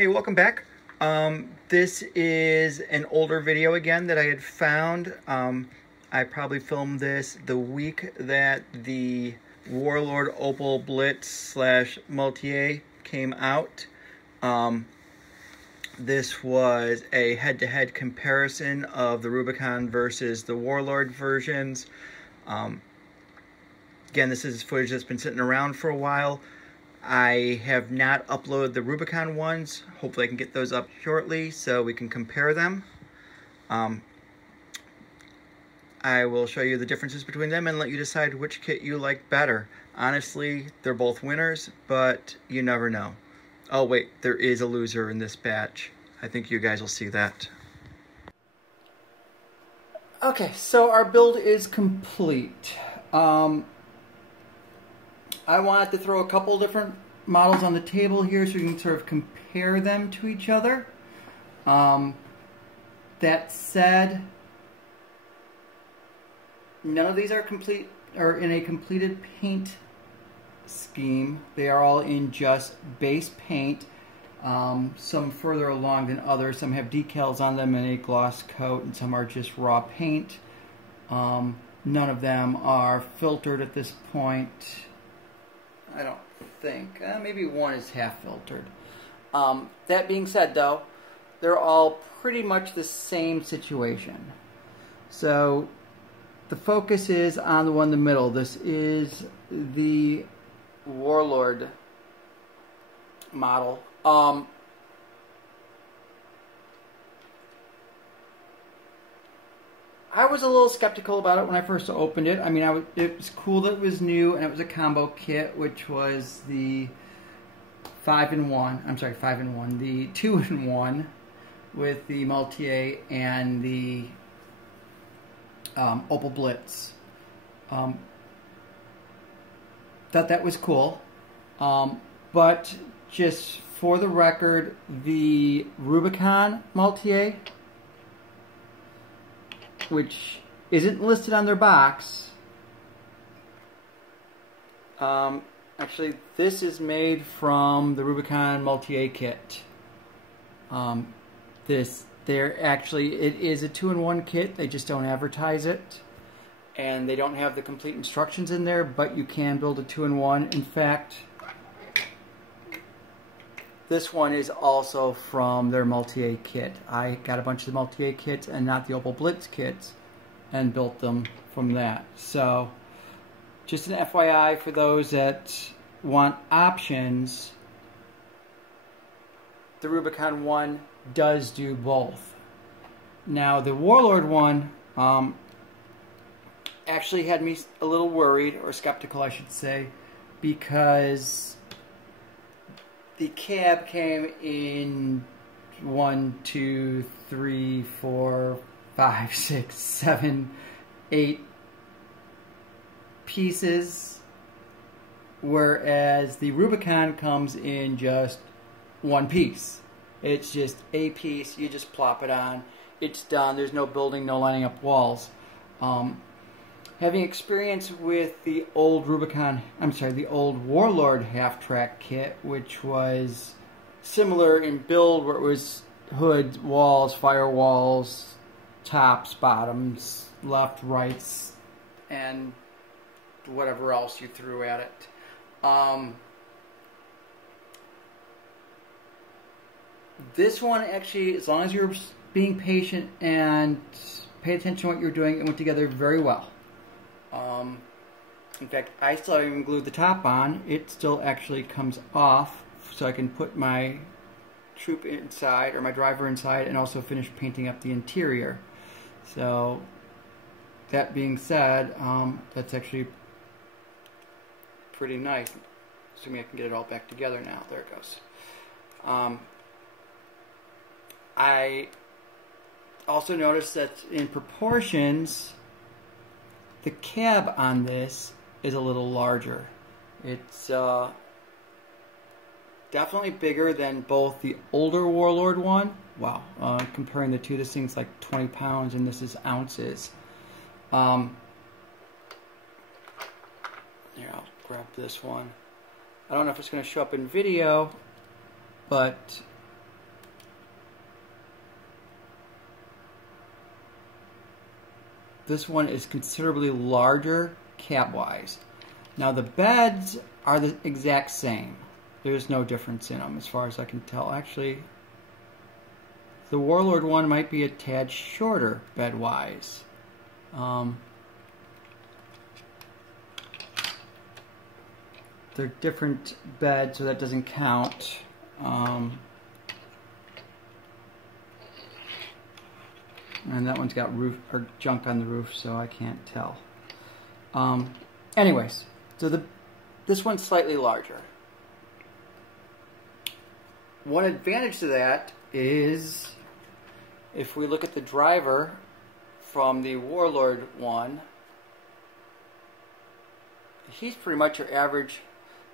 Hey, welcome back. This is an older video again that I had found. I probably filmed this the week that the Warlord Opal Blitz slash Maultier came out. This was a head-to-head comparison of the Rubicon versus the Warlord versions. Again, this is footage that's been sitting around for a while. I have not uploaded the Rubicon ones. Hopefully I can get those up shortly so we can compare them. I will show you the differences between them and let you decide which kit you like better. Honestly, they're both winners, but you never know. Oh wait, there is a loser in this batch. I think you guys will see that. Okay, so our build is complete. I wanted to throw a couple different models on the table here so we can sort of compare them to each other. That said, none of these are in a completed paint scheme. They are all in just base paint. Some further along than others. Some have decals on them and a gloss coat, and some are just raw paint. None of them are filtered at this point. I don't think. Maybe one is half filtered. That being said, though, they're all pretty much the same situation. So the focus is on the one in the middle. This is the Warlord model. I was a little skeptical about it when I first opened it. I mean, it was cool that it was new, and it was a combo kit, which was the 5-in-1. I'm sorry, 5-in-1. The 2-in-1 with the Maultier and the Opal Blitz. Thought that was cool. But just for the record, the Rubicon Maultier, which isn't listed on their box. Actually, this is made from the Rubicon Maultier kit. It is a 2-in-1 kit. They just don't advertise it, and they don't have the complete instructions in there. But you can build a 2-in-1. In fact, this one is also from their Maultier kit. I got a bunch of the Maultier kits and not the Opal Blitz kits and built them from that. So, just an FYI for those that want options, the Rubicon one does do both. Now, the Warlord one actually had me a little worried, or skeptical I should say, because the cab came in 1, 2, 3, 4, 5, 6, 7, 8 pieces, whereas the Rubicon comes in just one piece. It's just a piece, you just plop it on, it's done, there's no building, no lining up walls. Having experience with the old the old Warlord half-track kit, which was similar in build, where it was hood, walls, firewalls, tops, bottoms, left, rights, and whatever else you threw at it. This one actually, as long as you're being patient and pay attention to what you're doing, it went together very well. In fact, I still haven't even glued the top on. It still actually comes off, so I can put my troop inside, or my driver inside, and also finish painting up the interior. So, that being said, that's actually pretty nice. Assuming I can get it all back together now. There it goes. I also noticed that in proportions, the cab on this is a little larger. It's definitely bigger than both the older Warlord one. Wow, comparing the two, this thing's like 20 pounds and this is ounces. Here, I'll grab this one. I don't know if it's going to show up in video, but this one is considerably larger cab-wise. Now the beds are the exact same. There's no difference in them as far as I can tell. Actually, the Warlord one might be a tad shorter bed-wise. They're different beds, so that doesn't count. And that one's got roof or junk on the roof, so I can't tell. Anyways, so this one's slightly larger. One advantage to that is if we look at the driver from the Warlord one, he's pretty much your average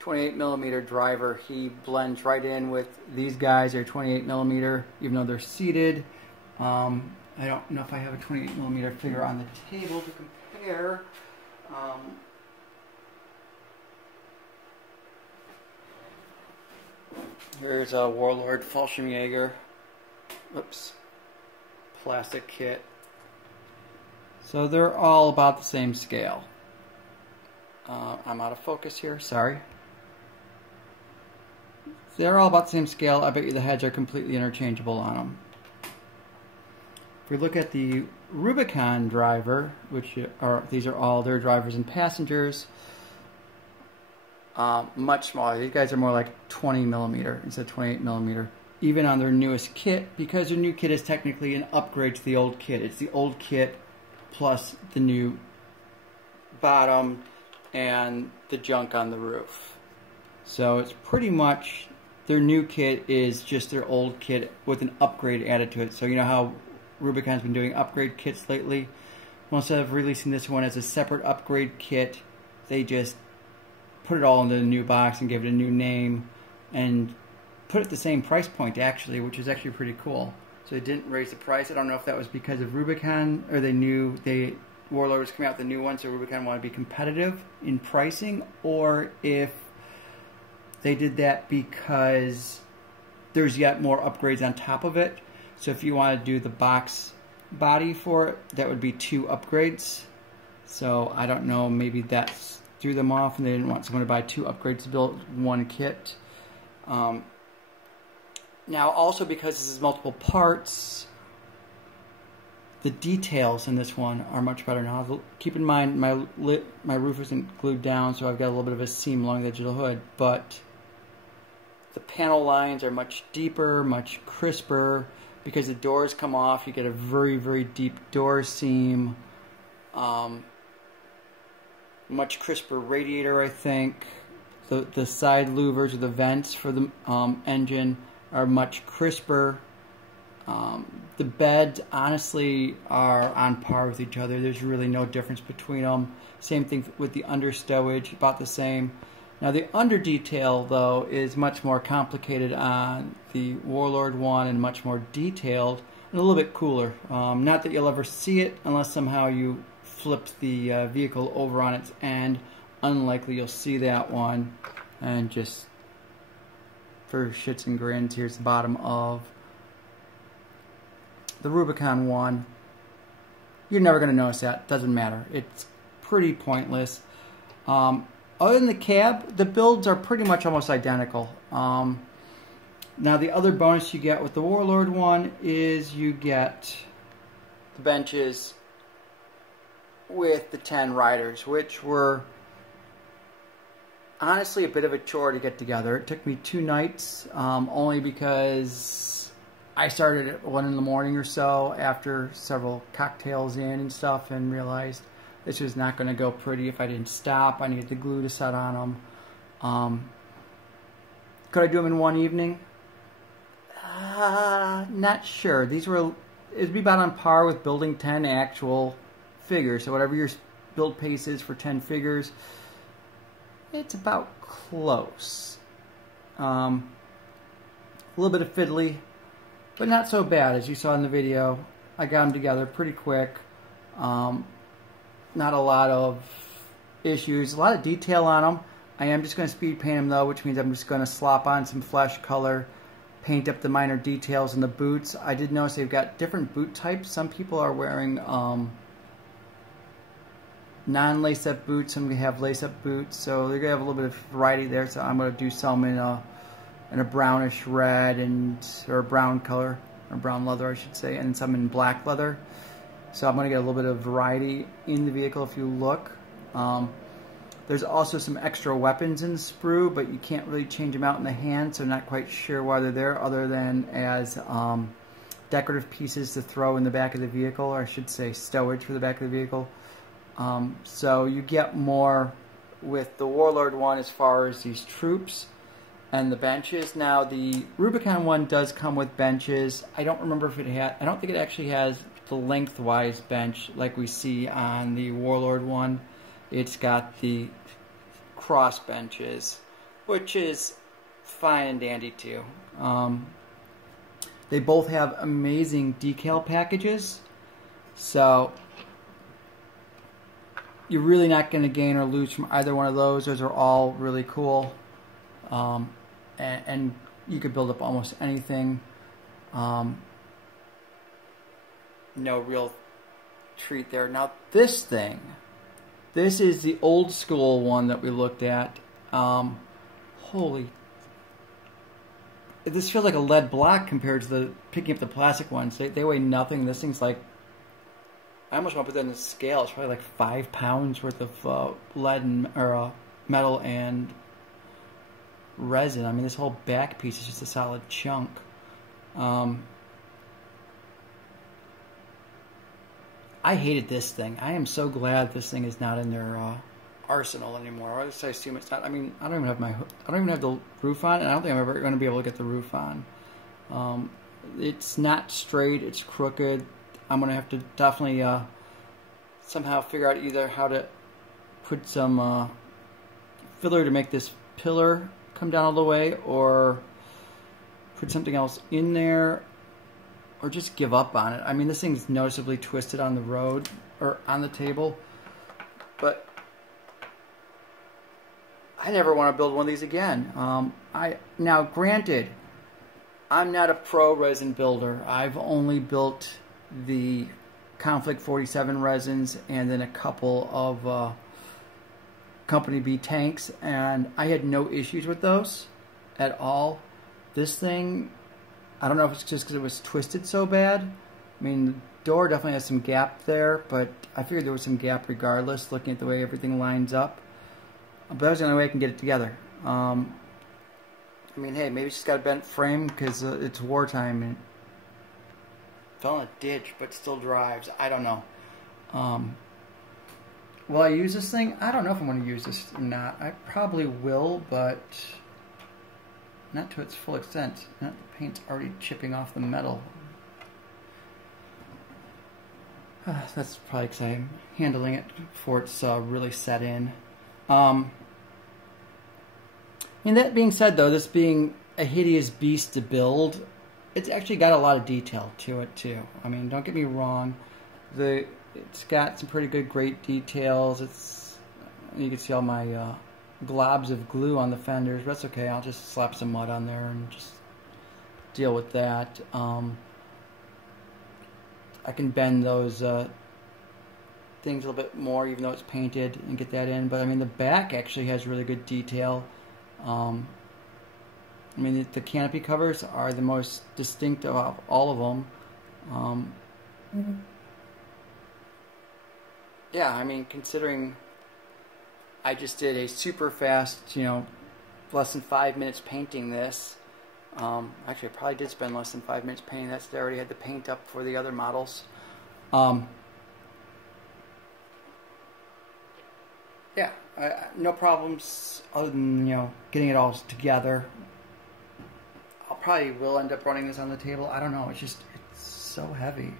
28mm driver. He blends right in with these guys. They're 28mm, even though they're seated. I don't know if I have a 28mm figure on the table to compare. Here's a Warlord Fallschirmjäger. Oops. Plastic kit. So they're all about the same scale. I'm out of focus here, sorry. They're all about the same scale. I bet you the heads are completely interchangeable on them. If we look at the Rubicon driver, which these are all their drivers and passengers, much smaller. These guys are more like 20mm instead of 28mm. Even on their newest kit, because their new kit is technically an upgrade to the old kit. It's the old kit plus the new bottom and the junk on the roof. So it's pretty much their new kit is just their old kit with an upgrade added to it. So you know how Rubicon's been doing upgrade kits lately? Well, instead of releasing this one as a separate upgrade kit, they just put it all into a new box and gave it a new name and put it at the same price point actually, which is actually pretty cool. So they didn't raise the price. I don't know if that was because of Rubicon or they knew Warlord was coming out with the new one, so Rubicon wanted to be competitive in pricing, or if they did that because there's yet more upgrades on top of it. So if you want to do the box body for it, that would be 2 upgrades. So I don't know, maybe that threw them off and they didn't want someone to buy 2 upgrades to build one kit. Now also because this is multiple parts, the details in this one are much better. Now keep in mind my roof isn't glued down, so I've got a little bit of a seam along the edge of the hood, but the panel lines are much deeper, much crisper. Because the doors come off, you get a very, very deep door seam. Much crisper radiator, I think. The side louvers or the vents for the engine are much crisper. The beds, honestly, are on par with each other. There's really no difference between them. Same thing with the under stowage, about the same. Now the under detail, though, is much more complicated on the Warlord one and much more detailed and a little bit cooler. Not that you'll ever see it unless somehow you flip the vehicle over on its end. Unlikely you'll see that one. And just for shits and grins, here's the bottom of the Rubicon one. You're never going to notice that. Doesn't matter. It's pretty pointless. Other than the cab, the builds are pretty much almost identical. Now the other bonus you get with the Warlord one is you get the benches with the 10 riders, which were honestly a bit of a chore to get together. It took me 2 nights, only because I started at 1 in the morning or so after several cocktails in and stuff and realized this was not going to go pretty if I didn't stop. I needed the glue to set on them. Could I do them in one evening? Not sure. It'd be about on par with building 10 actual figures. So whatever your build pace is for 10 figures, it's about close. A little bit of fiddly, but not so bad. As you saw in the video, I got them together pretty quick. Not a lot of issues, a lot of detail on them. I am just going to speed paint them though, which means I'm just going to slop on some flesh color, paint up the minor details in the boots. I did notice they've got different boot types. Some people are wearing non-lace-up boots. Some have lace-up boots, so they're gonna have a little bit of variety there. So I'm gonna do some in a brownish red or brown color, or brown leather, I should say, and some in black leather. So I'm gonna get a little bit of variety in the vehicle. If you look, there's also some extra weapons in the sprue, but you can't really change them out in the hand, so I'm not quite sure why they're there, other than as decorative pieces to throw in the back of the vehicle, or I should say stowage for the back of the vehicle. So you get more with the Warlord one as far as these troops and the benches. Now the Rubicon one does come with benches. I don't remember if it had, I don't think it actually has the lengthwise bench like we see on the Warlord one. It's got the cross benches, which is fine and dandy too. They both have amazing decal packages, so you're really not going to gain or lose from either one of those. Those are all really cool, and you could build up almost anything. No real treat there. Now this thing, this is the old school one that we looked at. Holy, this feels like a lead block compared to picking up the plastic ones. They weigh nothing. This thing's like, I almost want to put that in the scale. It's probably like 5 pounds worth of lead or metal and resin. I mean, this whole back piece is just a solid chunk. I hated this thing. I am so glad this thing is not in their arsenal anymore. Or at least I assume it's not. I mean, I don't even have the roof on, and I don't think I'm ever going to be able to get the roof on. It's not straight. It's crooked. I'm going to have to definitely somehow figure out either how to put some filler to make this pillar come down all the way, or put something else in there, or just give up on it. I mean, this thing's noticeably twisted on the road, or on the table, but I never want to build one of these again. Now, granted, I'm not a pro resin builder. I've only built the Conflict 47 resins and then a couple of Company B tanks, and I had no issues with those at all. This thing, I don't know if it's just because it was twisted so bad. I mean, the door definitely has some gap there, but I figured there was some gap regardless, looking at the way everything lines up. But that was the only way I can get it together. I mean, hey, maybe it's just got a bent frame because it's wartime and fell in a ditch, but still drives. I don't know. Will I use this thing? I don't know if I'm going to use this or not. I probably will, but not to its full extent. The paint's already chipping off the metal. That's probably because I'm handling it before it's really set in. And that being said, though, this being a hideous beast to build, it's actually got a lot of detail to it, too. I mean, don't get me wrong. It's got some pretty good, great details. You can see all my globs of glue on the fenders, but that's okay. I'll just slap some mud on there and just deal with that. I can bend those things a little bit more, even though it's painted, and get that in. But I mean, the back actually has really good detail. I mean, the canopy covers are the most distinct of all of them. Yeah, I mean, considering I just did a super fast, less than 5 minutes painting this. Actually, I probably did spend less than 5 minutes painting this. I already had the paint up for the other models. Yeah, no problems other than, getting it all together. I'll probably will end up running this on the table. I don't know. It's so heavy.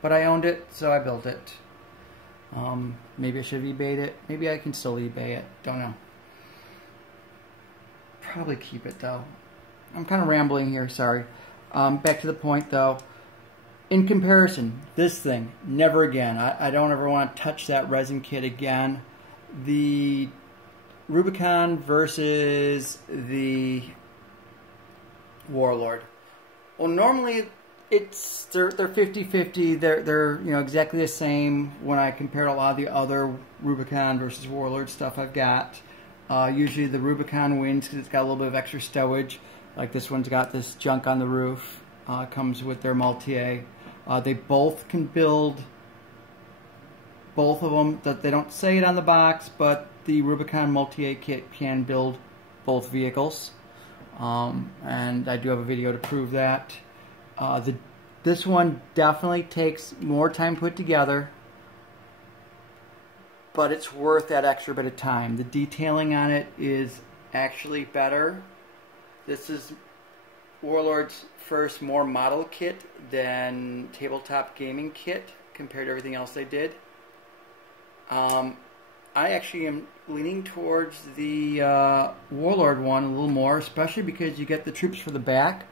But I owned it, so I built it. Maybe I should have eBayed it. Maybe I can still eBay it. Don't know. Probably keep it, though. I'm kind of rambling here, sorry. Back to the point, though. In comparison, this thing, never again. I don't ever want to touch that resin kit again. The Rubicon versus the Warlord. Well, normally they're 50-50. They're you know, exactly the same when I compare to a lot of the other Rubicon versus Warlord stuff I've got. Usually the Rubicon wins because it's got a little bit of extra stowage. Like this one's got this junk on the roof. Comes with their Maultier. They both can build, both of them. That they don't say it on the box, but the Rubicon Maultier kit can build both vehicles. And I do have a video to prove that. This one definitely takes more time put together, but it's worth that extra bit of time. The detailing on it is actually better. This is Warlord's first more model kit than tabletop gaming kit compared to everything else they did. I actually am leaning towards the Warlord one a little more, especially because you get the troops for the back.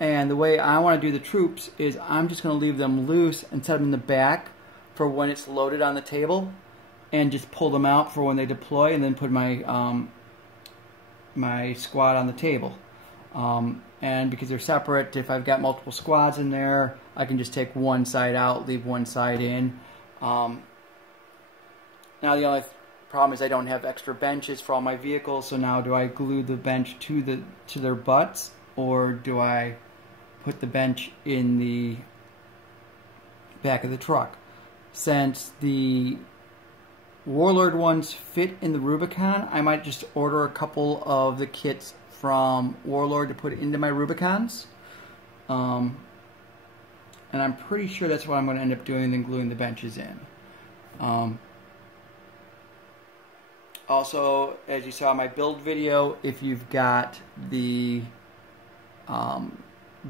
And the way I want to do the troops is I'm just going to leave them loose and set them in the back for when it's loaded on the table, and just pull them out for when they deploy, and then put my my squad on the table. And because they're separate, if I've got multiple squads in there, I can just take one side out, leave one side in. Now the only problem is I don't have extra benches for all my vehicles, so now do I glue the bench to their butts, or do I put the bench in the back of the truck? Since the Warlord ones fit in the Rubicon, I might just order a couple of the kits from Warlord to put into my Rubicons. And I'm pretty sure that's what I'm going to end up doing, and then gluing the benches in. Also, as you saw in my build video, if you've got the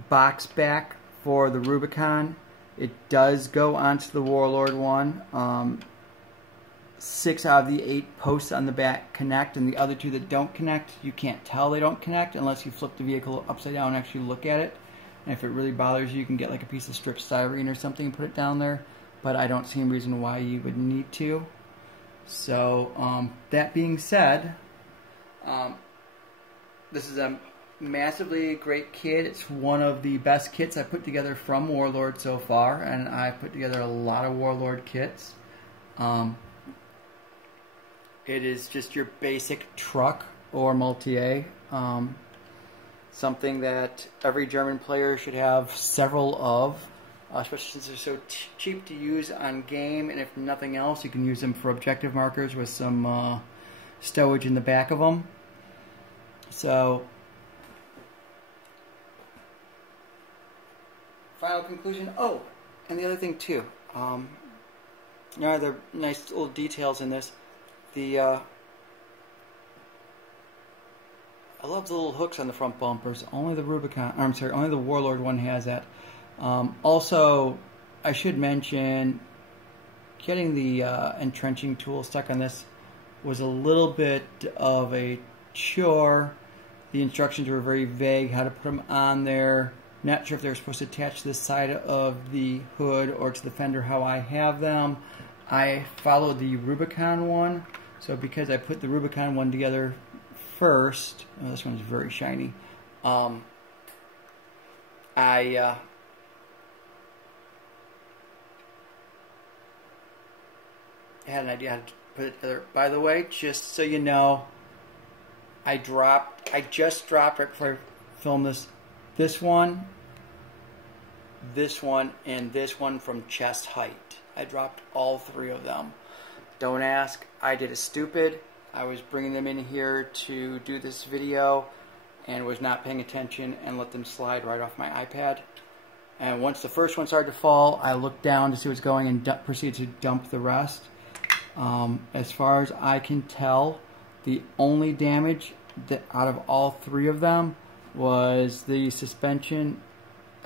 box back for the Rubicon, it does go onto the Warlord one. 6 out of the 8 posts on the back connect, and the other 2 that don't connect, you can't tell they don't connect unless you flip the vehicle upside down and actually look at it. And if it really bothers you, you can get like a piece of strip styrene or something and put it down there, but I don't see any reason why you would need to. So that being said, this is a massively great kit. It's one of the best kits I put together from Warlord so far, and I've put together a lot of Warlord kits. It is just your basic truck or Maultier, something that every German player should have several of, especially since they're so cheap to use on game, and if nothing else, you can use them for objective markers with some stowage in the back of them. So, final conclusion. Oh, and the other thing too, you know, there are nice little details in this. I love the little hooks on the front bumpers. Only the only the Warlord one has that. Also, I should mention, getting the entrenching tool stuck on this was a little bit of a chore. The instructions were very vague how to put them on there. Not sure if they were supposed to attach to the side of the hood or to the fender how I have them. I followed the Rubicon one. So because I put the Rubicon one together first, oh, this one's very shiny, I had an idea how to put it together. By the way, just so you know, I just dropped right before I filmed this one, and this one from chest height. I dropped all 3 of them. Don't ask, I did a stupid. I was bringing them in here to do this video and was not paying attention and let them slide right off my iPad. And once the first one started to fall, I looked down to see what's going and proceeded to dump the rest. As far as I can tell, the only damage that out of all 3 of them was the suspension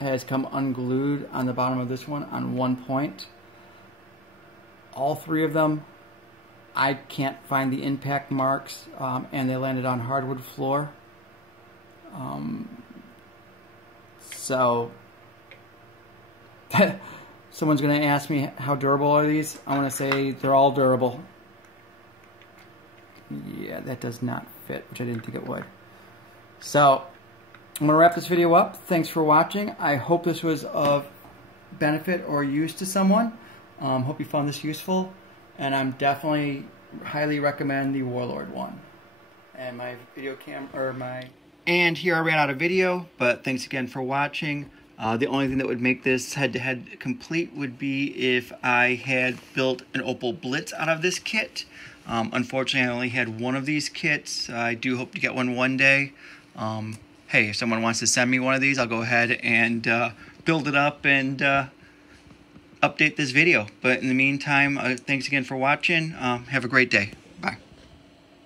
has come unglued on the bottom of this one on one point. All 3 of them, I can't find the impact marks, and they landed on hardwood floor. So someone's going to ask me how durable are these. I'm going to say they're all durable. Yeah, that does not fit, which I didn't think it would. So I'm going to wrap this video up. Thanks for watching. I hope this was of benefit or use to someone. Hope you found this useful. And I'm definitely highly recommend the Warlord one. And my video And here I ran out of video, but thanks again for watching. The only thing that would make this head-to-head complete would be if I had built an Opal Blitz out of this kit. Unfortunately, I only had one of these kits. I do hope to get one day. Hey, if someone wants to send me one of these, I'll go ahead and build it up and update this video. But in the meantime, thanks again for watching. Have a great day.